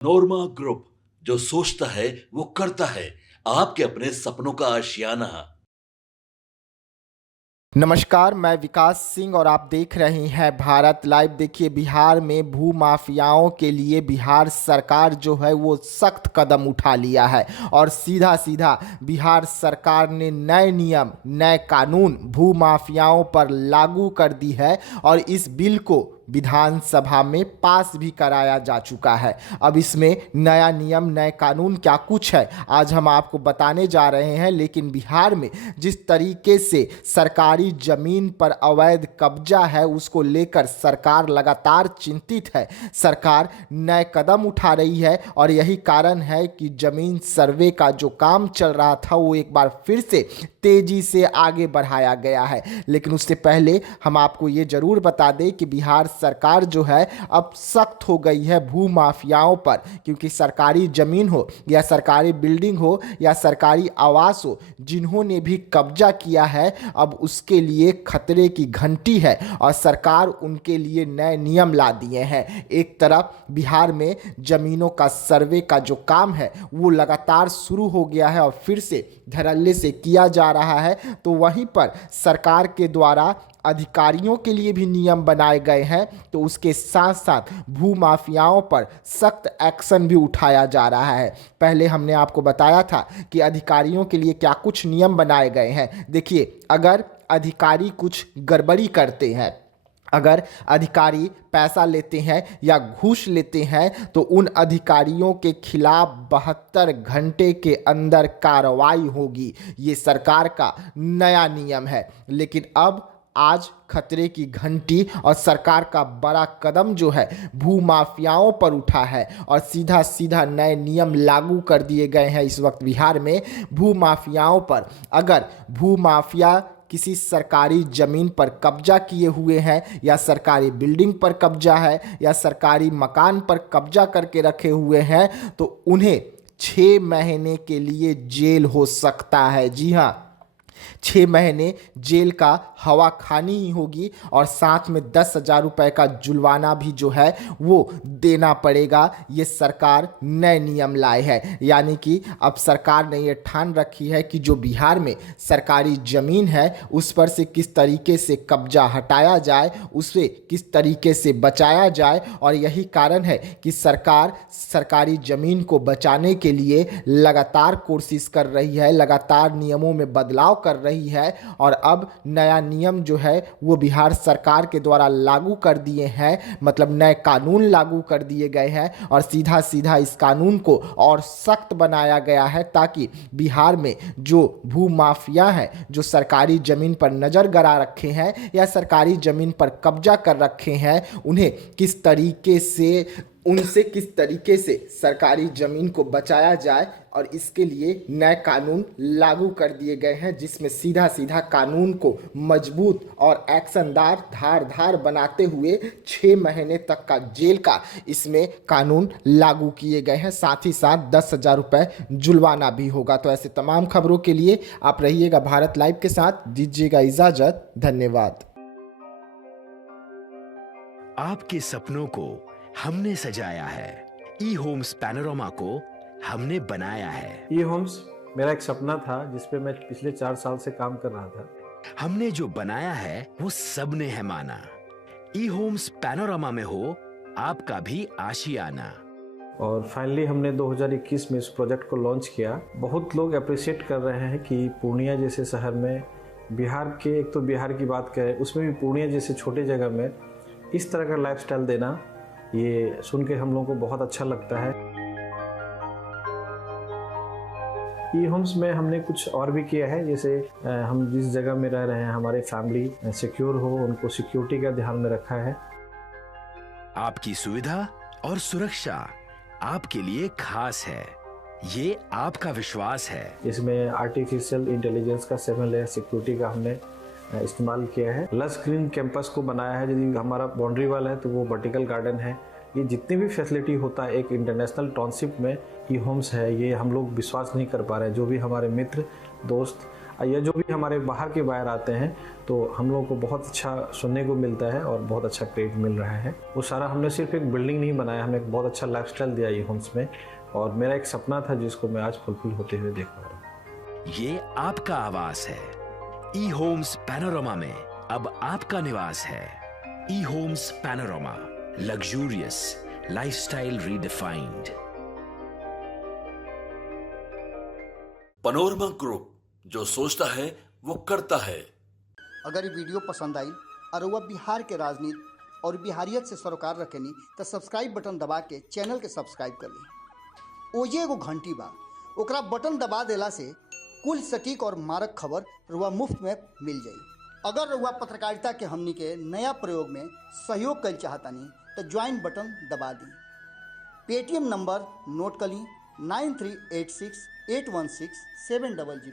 नोरमा group, जो सोचता है वो करता है। आपके अपने सपनों का आशियाना। नमस्कार, मैं विकास सिंह और आप देख रहे हैं भारत लाइव। देखिए, बिहार में भू माफियाओं के लिए बिहार सरकार जो है वो सख्त कदम उठा लिया है और सीधा सीधा बिहार सरकार ने नए नियम, नए कानून भू माफियाओं पर लागू कर दी है और इस बिल को विधानसभा में पास भी कराया जा चुका है। अब इसमें नया नियम, नए कानून क्या कुछ है, आज हम आपको बताने जा रहे हैं। लेकिन बिहार में जिस तरीके से सरकारी जमीन पर अवैध कब्जा है, उसको लेकर सरकार लगातार चिंतित है। सरकार नए कदम उठा रही है और यही कारण है कि जमीन सर्वे का जो काम चल रहा था वो एक बार फिर से तेजी से आगे बढ़ाया गया है। लेकिन उससे पहले हम आपको ये जरूर बता दें कि बिहार सरकार जो है अब सख्त हो गई है भू माफियाओं पर, क्योंकि सरकारी जमीन हो या सरकारी बिल्डिंग हो या सरकारी आवास हो, जिन्होंने भी कब्जा किया है अब उसके लिए खतरे की घंटी है और सरकार उनके लिए नए नियम ला दिए हैं। एक तरफ बिहार में जमीनों का सर्वे का जो काम है वो लगातार शुरू हो गया है और फिर से धड़ल्ले से किया जा रहा है, तो वहीं पर सरकार के द्वारा अधिकारियों के लिए भी नियम बनाए गए हैं। तो उसके साथ साथ भू माफियाओं पर सख्त एक्शन भी उठाया जा रहा है। पहले हमने आपको बताया था कि अधिकारियों के लिए क्या कुछ नियम बनाए गए हैं। देखिए, अगर अधिकारी कुछ गड़बड़ी करते हैं, अगर अधिकारी पैसा लेते हैं या घूस लेते हैं, तो उन अधिकारियों के खिलाफ 72 घंटे के अंदर कार्रवाई होगी। ये सरकार का नया नियम है। लेकिन अब आज खतरे की घंटी और सरकार का बड़ा कदम जो है भू माफियाओं पर उठा है और सीधा सीधा नए नियम लागू कर दिए गए हैं इस वक्त बिहार में भू माफियाओं पर। अगर भू माफिया किसी सरकारी जमीन पर कब्जा किए हुए हैं या सरकारी बिल्डिंग पर कब्जा है या सरकारी मकान पर कब्जा करके रखे हुए हैं, तो उन्हें 6 महीने के लिए जेल हो सकता है। जी हाँ, 6 महीने जेल का हवा खानी ही होगी और साथ में 10,000 रुपये का जुर्माना भी जो है वो देना पड़ेगा। ये सरकार नए नियम लाए है, यानी कि अब सरकार ने ये ठान रखी है कि जो बिहार में सरकारी ज़मीन है उस पर से किस तरीके से कब्जा हटाया जाए, उसे किस तरीके से बचाया जाए। और यही कारण है कि सरकार सरकारी ज़मीन को बचाने के लिए लगातार कोशिश कर रही है, लगातार नियमों में बदलाव कर रही है। और अब नया नियम जो है वो बिहार सरकार के द्वारा लागू कर दिए हैं, मतलब नए कानून लागू कर दिए गए हैं और सीधा सीधा इस कानून को और सख्त बनाया गया है, ताकि बिहार में जो भू माफिया हैं, जो सरकारी ज़मीन पर नज़र गड़ा रखे हैं या सरकारी ज़मीन पर कब्जा कर रखे हैं, उन्हें किस तरीके से उनसे किस तरीके से सरकारी ज़मीन को बचाया जाए। और इसके लिए नए कानून लागू कर दिए गए हैं, जिसमें सीधा सीधा कानून को मजबूत और एक्शनदार, धारदार बनाते हुए 6 महीने तक का जेल का इसमें कानून लागू किए गए हैं। साथ ही साथ 10,000 रुपये जुर्माना भी होगा। तो ऐसे तमाम खबरों के लिए आप रहिएगा भारत लाइव के साथ। दीजिएगा इजाज़त। धन्यवाद। आपके सपनों को हमने सजाया है, ई होम्स पैनोरमा को हमने बनाया है। ई होम्स मेरा एक सपना था जिस पे मैं पिछले 4 साल से काम कर रहा था। हमने जो बनाया है वो सबने है माना। ई होम्स पैनोरमा में हो आपका भी आशियाना। और फाइनली हमने 2021 में इस प्रोजेक्ट को लॉन्च किया। बहुत लोग अप्रिशिएट कर रहे हैं कि पूर्णिया जैसे शहर में, बिहार के, एक तो बिहार की बात करें उसमें भी पूर्णिया जैसे छोटे जगह में इस तरह का लाइफस्टाइल देना, ये सुन के हम लोगों को बहुत अच्छा लगता है। ई होम्स में हमने कुछ और भी किया है, जैसे हम जिस जगह में रह रहे हैं हमारे फैमिली सिक्योर हो, उनको सिक्योरिटी का ध्यान में रखा है। आपकी सुविधा और सुरक्षा आपके लिए खास है, ये आपका विश्वास है। इसमें आर्टिफिशियल इंटेलिजेंस का 7 लेयर सिक्योरिटी का हमने इस्तेमाल किया है। लस ग्रीन कैंपस को बनाया है। यदि हमारा बाउंड्री वाल है तो वो वर्टिकल गार्डन है। ये जितनी भी फैसिलिटी होता है एक इंटरनेशनल टाउनशिप में ई होम्स है, ये हम लोग विश्वास नहीं कर पा रहे हैं। जो भी हमारे मित्र दोस्त या जो भी हमारे बाहर के बायर आते हैं तो हम लोगों को बहुत अच्छा सुनने को मिलता है और बहुत अच्छा क्रेडिट मिल रहा है। वो सारा हमने सिर्फ एक बिल्डिंग नहीं बनाया, हमें एक बहुत अच्छा लाइफस्टाइल दिया ई होम्स में, और मेरा एक सपना था जिसको मैं आज फुलफिल होते हुए देख पा रहा हूँ। ये आपका आवास है। ई होम्स पैनोरामा में अब आपका निवास है। E homes Panorama, luxurious lifestyle redefined. Panorama group, जो सोचता है वो करता है। अगर ये वीडियो पसंद आई और वह बिहार के राजनीति और बिहारियत से सरोकार रखेनी तो सब्सक्राइब बटन दबा के चैनल के सब्सक्राइब कर ली। ओजे एगो घंटी बा, ओकरा बटन दबा देला से कुल सटीक और मारक खबर रुआ मुफ्त में मिल जाई। अगर रुआ पत्रकारिता के हमनी के नया प्रयोग में सहयोग कर चाहतानी तो ज्वाइन बटन दबा दी। पेटीएम नंबर नोट कर ली 9386816700।